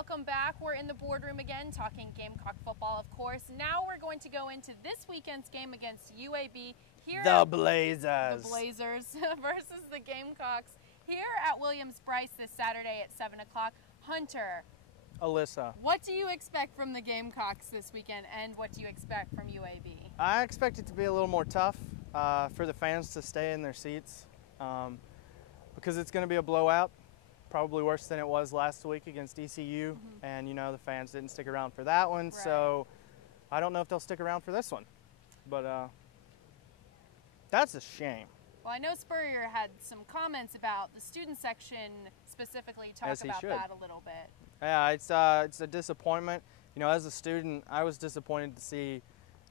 welcome back. We're in the boardroom again talking Gamecock football, of course. Now we're going to go into this weekend's game against UAB here. The Blazers. The Blazers versus the Gamecocks here at Williams-Brice this Saturday at 7 o'clock. Hunter. Alyssa. What do you expect from the Gamecocks this weekend, and what do you expect from UAB? I expect it to be a little more tough for the fans to stay in their seats because it's going to be a blowout. Probably worse than it was last week against ECU, and you know the fans didn't stick around for that one, so I don't know if they'll stick around for this one, but that's a shame. Well, I know Spurrier had some comments about the student section specifically. Talk about that a little bit. Yeah, it's a disappointment. You know, as a student, I was disappointed to see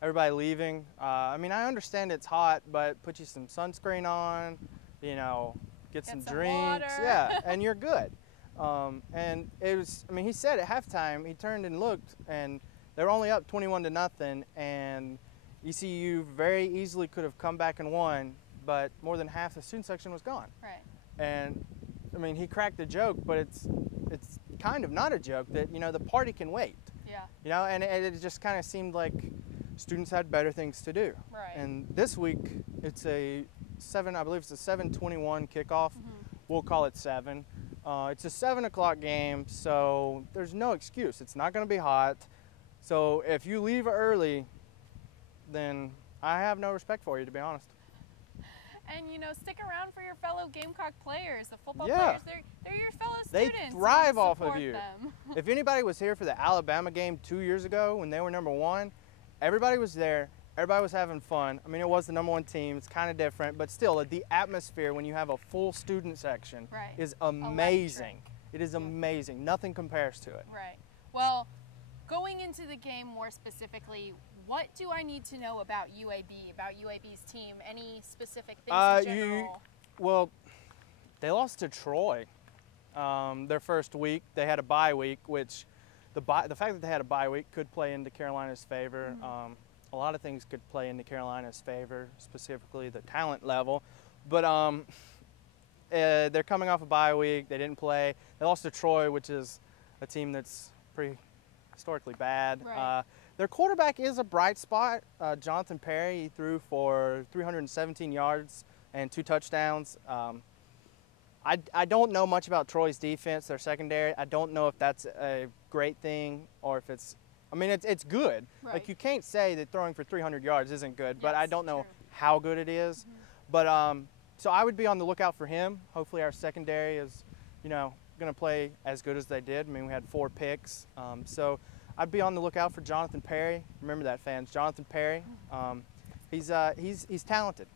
everybody leaving. I mean, I understand it's hot, but put you some sunscreen on, you know. Get some drinks, water. Yeah, and you're good. And it was, I mean, he said at halftime, he turned and looked, and they were only up 21-0, and ECU very easily could have come back and won, but more than half the student section was gone. Right. And, I mean, he cracked the joke, but it's kind of not a joke that, you know, the party can wait. Yeah. You know, and it just kind of seemed like students had better things to do. Right. And this week, it's I believe it's a 7:21 kickoff. We'll call it 7. It's a 7 o'clock game, so there's no excuse. It's not going to be hot. So if you leave early, then I have no respect for you, to be honest. And, you know, stick around for your fellow Gamecock players. The football players, they're your fellow students. They thrive off of you. Them. If anybody was here for the Alabama game 2 years ago when they were #1, everybody was there. Everybody was having fun. I mean, it was the #1 team. It's kind of different, but still, the atmosphere when you have a full student section is amazing. Electric. It is amazing. Nothing compares to it. Right. Well, going into the game more specifically, what do I need to know about UAB, about UAB's team? Any specific things in general? Well, they lost to Troy their first week. They had a bye week, which the fact that they had a bye week could play into Carolina's favor. A lot of things could play into Carolina's favor, specifically the talent level. But they're coming off a bye week. They didn't play. They lost to Troy, which is a team that's pretty historically bad. Right. Their quarterback is a bright spot. Jonathan Perry, he threw for 317 yards and 2 touchdowns. I don't know much about Troy's defense, their secondary. I don't know if that's a great thing or if it's – I mean, it's good. Right. Like, you can't say that throwing for 300 yards isn't good, but I don't know true. how good it is. But so I would be on the lookout for him. Hopefully our secondary is, you know, going to play as good as they did. I mean, we had 4 picks. So I'd be on the lookout for Jonathan Perry. Remember that, fans. Jonathan Perry. He's talented.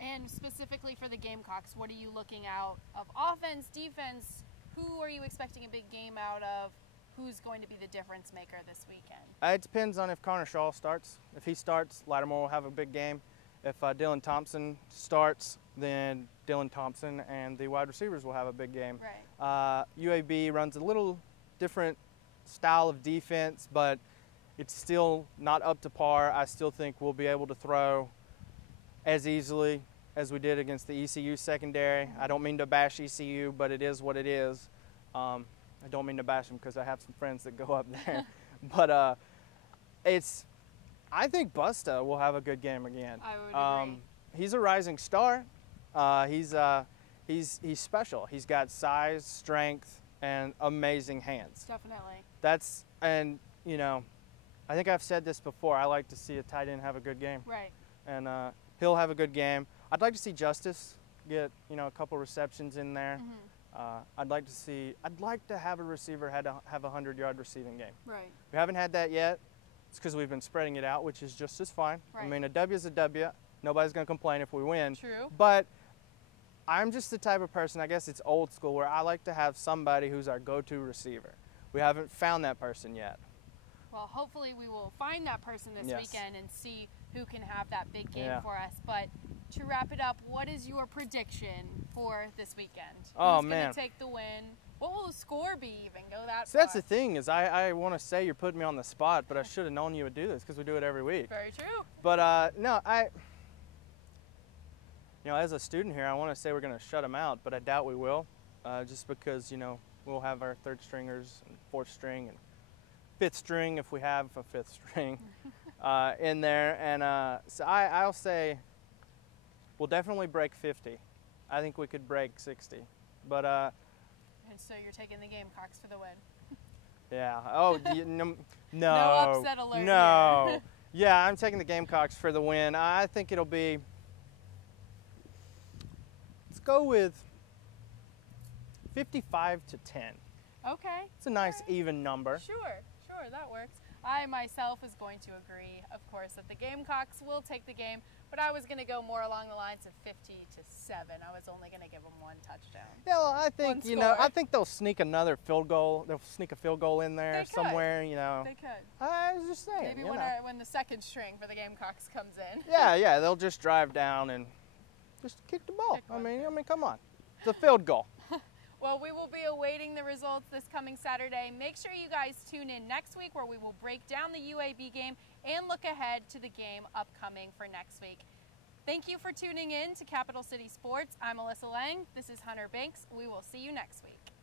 And specifically for the Gamecocks, what are you looking out of offense, defense? Who are you expecting a big game out of? Who's going to be the difference maker this weekend? It depends on if Connor Shaw starts. If he starts, Lattimore will have a big game. If Dylan Thompson starts, then Dylan Thompson and the wide receivers will have a big game. Right. UAB runs a little different style of defense, but it's still not up to par. I still think we'll be able to throw as easily as we did against the ECU secondary. I don't mean to bash ECU, but it is what it is. I don't mean to bash them because I have some friends that go up there. But I think Busta will have a good game again. I would agree. He's a rising star. He's special. He's got size, strength, and amazing hands. Definitely. And you know, I think I've said this before. I like to see a tight end have a good game. Right. And he'll have a good game. I'd like to see Justice get, you know, a couple receptions in there. I'd like to have a receiver have a 100-yard receiving game. Right. We haven't had that yet. It's because we've been spreading it out, which is just as fine. Right. I mean, a W is a W. Nobody's going to complain if we win. True. But I'm just the type of person, I guess it's old school, where I like to have somebody who's our go-to receiver. We haven't found that person yet. Well, hopefully we will find that person this weekend and see who can have that big game for us. But to wrap it up, what is your prediction for this weekend? Oh, Who's going to take the win? What will the score be even? Go that far? That's the thing is I want to say you're putting me on the spot, but I should have known you would do this because we do it every week. Very true. But no, you know, as a student here, I want to say we're going to shut them out, but I doubt we will, just because, you know, we'll have our third stringers and fourth string and fifth string if we have a fifth string in there. And so I'll say we'll definitely break 50. I think we could break 60. But and so you're taking the Gamecocks for the win. yeah. Oh, no. No upset alert No. here. Yeah, I'm taking the Gamecocks for the win. I think it'll be, let's go with 55 to 10. Okay. It's a nice even number. Sure, that works. I myself is going to agree, of course, that the Gamecocks will take the game, but I was going to go more along the lines of 50 to 7. I was only going to give them one touchdown. Yeah, well, I think, I think they'll sneak another field goal. They'll sneak a field goal in there somewhere, They could. I was just saying. Maybe when the second string for the Gamecocks comes in. Yeah, they'll just drive down and just kick the ball. I mean, come on. It's a field goal. Well, we will be awaiting the results this coming Saturday. Make sure you guys tune in next week where we will break down the UAB game and look ahead to the game upcoming for next week. Thank you for tuning in to Capital City Sports. I'm Alyssa Lang. This is Hunter Banks. We will see you next week.